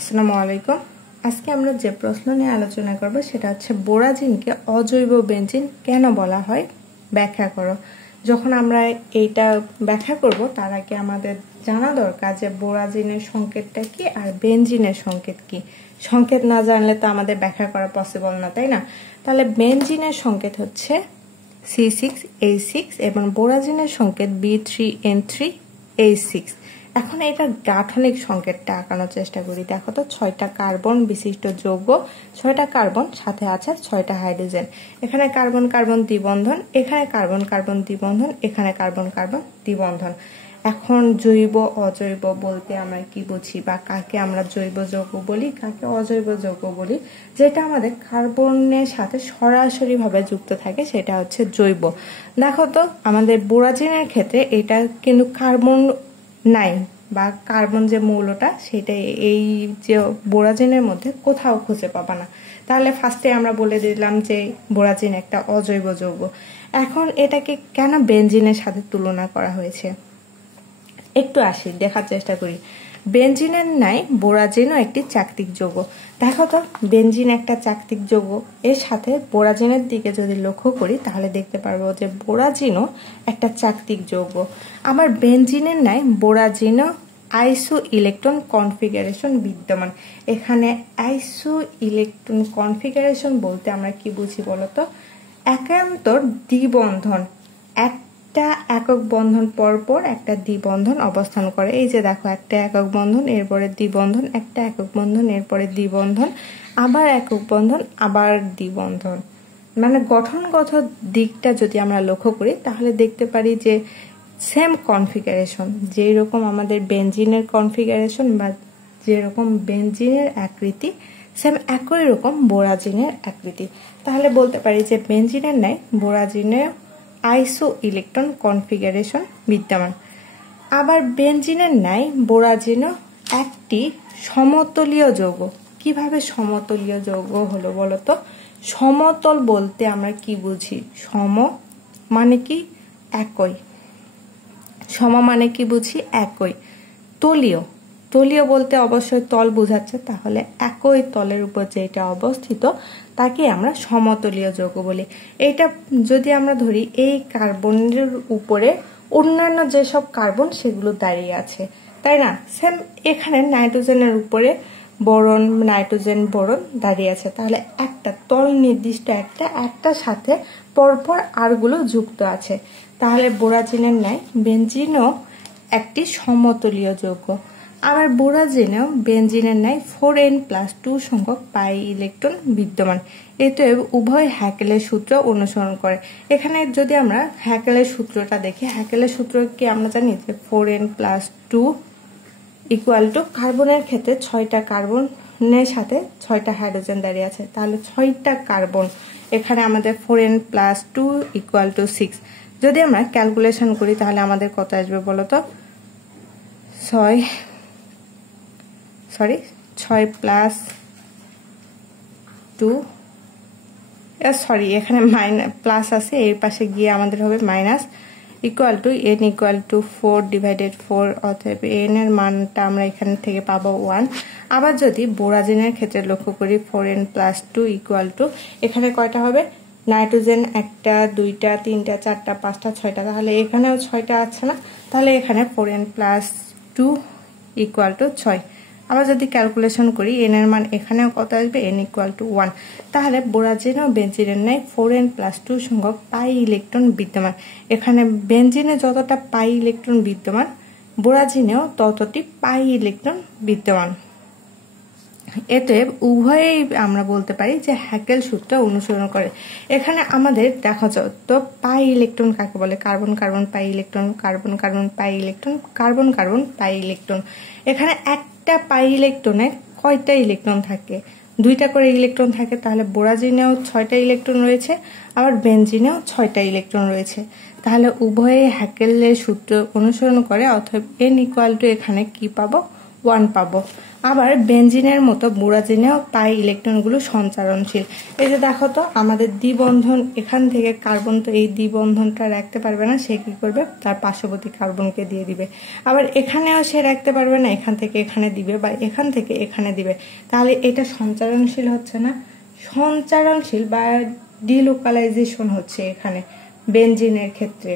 আসসালামু আলাইকুম। আজকে আমরা যে প্রশ্ন নিয়ে আলোচনা করব সেটা হচ্ছে বোরাজিনকে অজৈব বেনজিন কেন বলা হয়, ব্যাখ্যা করো। যখন আমরা এইটা ব্যাখ্যা করব তার আগে আমাদের জানা দরকার যে বোরাজিনের সংকেতটা কি আর বেনজিনের সংকেত কি। সংকেত না জানলে তো আমাদের ব্যাখ্যা করা পসিবল না, তাই না? তাহলে বেনজিনের সংকেত হচ্ছে C6H6 এবং বোরাজিনের সংকেত B3N3H6। এখন এটা গাঠনিক সংকেতটা আঁকানোর চেষ্টা করি। দেখো তো 6টা কার্বন বিশিষ্ট যৌগ, 6টা কার্বন, সাথে আছে 6টা হাইড্রোজেন। এখানে কার্বন কার্বন দ্বিবন্ধন, এখানে কার্বন কার্বন দ্বিবন্ধন, এখানে কার্বন কার্বন দ্বিবন্ধন। এখন জৈব অজৈব বলতে আমরা কি বুঝি, বা কাকে আমরা জৈব যৌগ বলি, কাকে অজৈব যৌগ বলি? যেটা আমাদের কার্বনের সাথে সরাসরি ভাবে যুক্ত থাকে সেটা হচ্ছে জৈব। দেখো তো আমাদের বোরাজিনের ক্ষেত্রে এটা কিন্তু কার্বন নাই, বা কার্বন যে মৌলটা সেটা এই যে বোরাজিনের মধ্যে কোথাও খুঁজে পাবা না। তাহলে ফার্স্টে আমরা বলে দিলাম যে বোরাজিন একটা অজৈব যৌগ। এখন এটাকে কেন বেনজিনের সাথে তুলনা করা হয়েছে একটু আসি, দেখার চেষ্টা করি। বেনজিনের নাই বোরাজিনও একটি চাক্তিক যৌগ। দেখো তো বেনজিন একটা চাক্তিক যৌগ, এর সাথে বোরাজিনের দিকে যদি লক্ষ্য করি তাহলে দেখতে পারবো যে বোরাজিনও একটা চাক্তিক যৌগ। আমার বেনজিনের নাই বোরাজিনও আইসো ইলেকট্রন কনফিগারেশন বিদ্যমান। এখানে আইসো ইলেকট্রন কনফিগারেশন বলতে আমরা কি বুঝি বলতো? একান্তর দ্বিবন্ধন, একটা একক বন্ধন পরপর একটা দ্বিবন্ধন অবস্থান করে। এই যে দেখো, একটা একক বন্ধন, এরপরে দ্বিবন্ধন, একটা একক বন্ধন, এরপরে দ্বিবন্ধন, আবার একক বন্ধন, আবার দ্বিবন্ধন। মানে গঠনগত দিকটা যদি আমরা লক্ষ্য করি তাহলে দেখতে পারি যে সেম কনফিগারেশন, যেই রকম আমাদের বেনজিনের কনফিগারেশন বা যেরকম বেনজিনের আকৃতি, সেম একই রকম বোরাজিনের আকৃতি। তাহলে বলতে পারি যে বেনজিনের ন্যায় বোরাজিনের আইসো ইলেকট্রন কনফিগারেশন বিদ্যমান। আবার বেনজিনের ন্যায় বোরাজিনও একটি সমতলীয় যৌগ। কিভাবে সমতলীয় যৌগ হলো বলতো? সমতল বলতে আমরা কি বুঝি? সম মানে কি? একই। সম মানে কি বুঝি? একই। তলীয়, তলীয় বলতে অবশ্যই তল বোঝাচ্ছে, তাহলে একই তলের উপর যেটা অবস্থিত তাকে আমরা সমতলীয় যৌগ বলি। এইটা যদি আমরা ধরি, এই কার্বনের উপরে অন্যান্য যেসব কার্বন সেগুলো দাঁড়িয়ে আছে, তাই না? সেম এখানে নাইট্রোজেনের উপরে বোরন, নাইট্রোজেন বোরন দাঁড়িয়ে আছে। তাহলে একটা তল নির্দিষ্ট একটার সাথে পরপর আরগুলো যুক্ত আছে। তাহলে বোরাজিনের ন্যায় বেনজিনও একটি সমতলীয় যৌগ। আবার বোরাজিনেও বেনজিনের ন্যায় 4n+2 সংখ্যক পাই ইলেকট্রন বিদ্যমান। এতে উভয় হ্যাকেলের সূত্র অনুসরণ করে। এখানে যদি আমরা হ্যাকেলের সূত্রটা দেখি, হ্যাকেলের সূত্র কি আমরা জানি যে 4n+2 = কার্বনের ক্ষেত্রে 6টা কার্বনের সাথে 6টা হাইড্রোজেন দাঁড়িয়ে আছে। তাহলে 6টা কার্বন, এখানে আমাদের 4n+2 = 6। যদি আমরা ক্যালকুলেশন করি তাহলে আমাদের কত আসবে বলতো? 6 + 2 এখানে প্লাস আছে, এর পাশে গিয়ে আমাদের হবে মাইনাস, n=4/4। অতএব n এর মানটা আমরা এখান থেকে পাবো 1। আবার যদি বোরাজিনের ক্ষেত্রে লক্ষ্য করি, 4n+2 এখানে কয়টা হবে? নাইট্রোজেন 1টা, 2টা, 3টা, 4টা, 5টা, 6টা। তাহলে এখানেও 6টা আছে না? তাহলে এখানে 4n+2 = 6। আবার যদি ক্যালকুলেশন করি, n এর মান এখানেও কত আসবে? n=1। তাহলে বোরাজিন ও বেনজিনের ন্যায় 4n+2 সংখ্যক পাই ইলেকট্রন বিদ্যমান। এখানে বেনজিনে যতটা পাই ইলেকট্রন বিদ্যমান, বোরাজিনেও ততটি পাই ইলেকট্রন বিদ্যমান। এতে উভয়েই আমরা বলতে পারি যে হ্যাকেল সূত্র অনুসরণ করে। এখানে আমাদের দেখা যায় তো পাই ইলেকট্রন কাকে বলে? Carbon carbon pi electron, carbon carbon pi electron, carbon carbon pi electron. এখানে একটা পাই ইলেকট্রনে কয়টা ইলেকট্রন থাকে? 2টা করে ইলেকট্রন থাকে। তাহলে বোরাজিনেও 6টা ইলেকট্রন রয়েছে, আবার বেনজিনেও 6টা ইলেকট্রন রয়েছে। তাহলে উভয়ে হ্যাকেলের সূত্র অনুসরণ করে। অতএব n = এখানে কি পাবো? 1 পাবো। আবার বেনজিনের মতো বোরাজিনেও পাই ইলেকট্রনগুলো সঞ্চারণশীল। এই যে দেখো তো আমাদের দ্বিবন্ধন, এখান থেকে কার্বন তো এই দ্বিবন্ধনটা রাখতে পারবে না, সে কি করবে তার পার্শ্ববর্তী কার্বনকে দিয়ে দিবে। আবার এখানেও সে রাখতে পারবে না, এখান থেকে এখানে দিবে বা এখান থেকে এখানে দিবে। তাহলে এটা সঞ্চারণশীল হচ্ছে না? সঞ্চারণশীল বা ডিলোকালাইজেশন হচ্ছে এখানে বেনজিনের ক্ষেত্রে।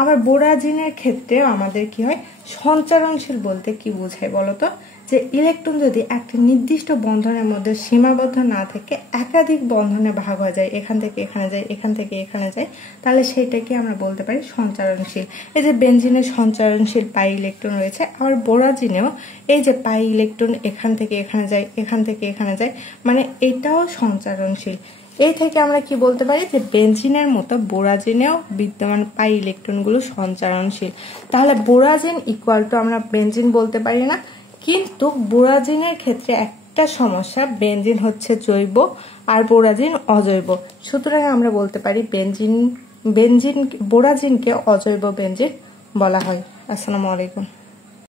আবার বোরাজিনের ক্ষেত্রে আমাদের কি হয়, সঞ্চারণশীল বলতে কি বোঝায় বলতো, যে ইলেকট্রন যদি একটা নির্দিষ্ট বন্ধনের মধ্যে সীমাবদ্ধ না থেকে একাধিক বন্ধনে ভাগ হয়ে যায়, এখান থেকে এখানে যায়, এখান থেকে এখানে যায়, তাহলে সেইটাকে আমরা বলতে পারি সঞ্চারণশীল। এই যে বেনজিনের সঞ্চারণশীল পাই ইলেকট্রন রয়েছে, আবার বোরাজিনেও এই যে পাই ইলেকট্রন এখান থেকে এখানে যায়, এখান থেকে এখানে যায়, মানে এটাও সঞ্চারণশীল। এই থেকে আমরা কি বলতে পারি যে বেনজিনের মতো বোরাজিনেও বিদ্যমান পাই ইলেকট্রনগুলো সঞ্চারণশীল। তাহলে বোরাজিন ইকুয়াল টু আমরা বেনজিন বলতে পারি না, কিন্তু বোরাজিনের ক্ষেত্রে একটা সমস্যা, বেনজিন হচ্ছে জৈব আর বোরাজিন অজৈব। সুতরাং আমরা বলতে পারি বোরাজিনকে অজৈব বেনজিন বলা হয়। আসসালামু আলাইকুম।